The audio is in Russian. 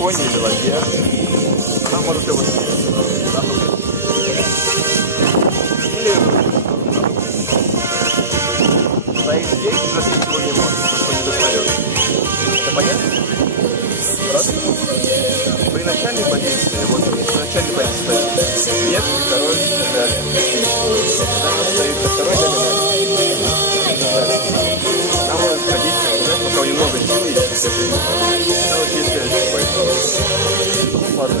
Фоне или воде, она может его съесть. Или стоит здесь, уже ничего не может, потому что не достает. Это понятно? Просто при начальной позиции, вот при начальной позиции стоит первый, второй и так далее. Там стоит второй доминант. Нам может ходить, пока у него много силы есть. Вот если ладно.